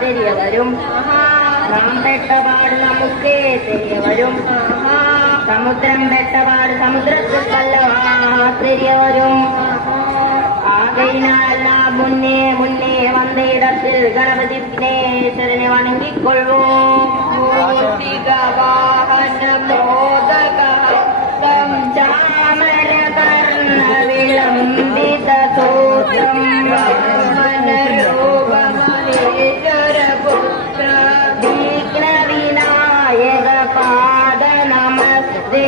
തെരിയവരും നാം പെട്ടപാട് നമുക്കേ തെരിയവരും സമുദ്രം പെട്ടപാട് സമുദ്രത്തിൽ കല്ലവാ തെരിയവരും ആകൈനാല മുന്നേ മുന്നേ വന്ന ഇടത്തിൽ ഗണപതി വിഘ്നേശ്വരനെ വണങ്ങിക്കൊള്ളും വിളംബിത സൂത്രം മനരൂപമനേശ്വരപുത്ര വിഘ്ന വിനായക പാദ നമസ്തേ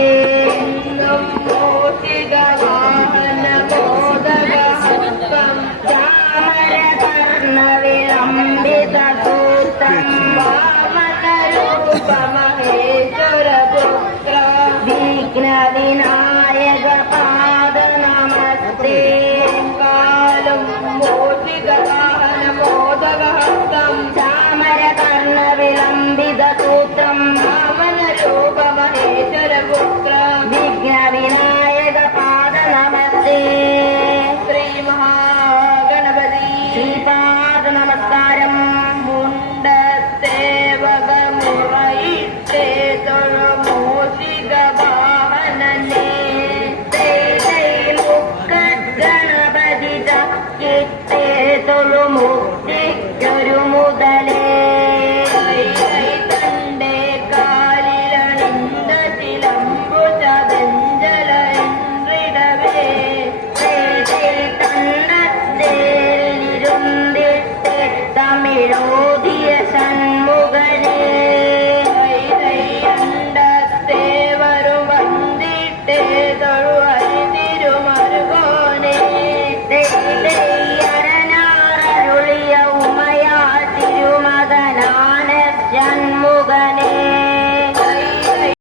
ചാമരകർണ വിളംബിത സൂത്രം വാമനരൂപമഹേശ്വരപുത്ര വിഘ്ന വിനായക പാദ നമസ്തേ കാലം മോചികാനമോദകഹസ്തം ചാമരകർണ വിളംബിത സൂത്രം വാമനരൂപമഹേശ്വരപുത്ര വിഘ്ന വിനായക പാദ നമസ്തേ ശ്രീ മഹാഗണപതി ശ്രീപാദ നമസ്കാരം മുണ്ടത്തേവകമുറയിട്ടേ തൊഴമോഷിക വാഹനനേ ഗണപതി കിട്ടേ തൊഴുമുക്തിക്കൊരു മുതലേ തന്റെ കാലിലണിந்த ചിലമ്പു ചതഞ്ചല എന്റിടവേ തന്നത്തേലിരുന്നിട്ട് തമിഴോദിയ ഷൺമുഖനേ അണ്ടത്തേവരും വന്നിട്ടേ തൊഴുവരുമരുകോനേ അരണാരുളിയ ഉമയാ തിരുമകനാന ഷൺമുഖനേ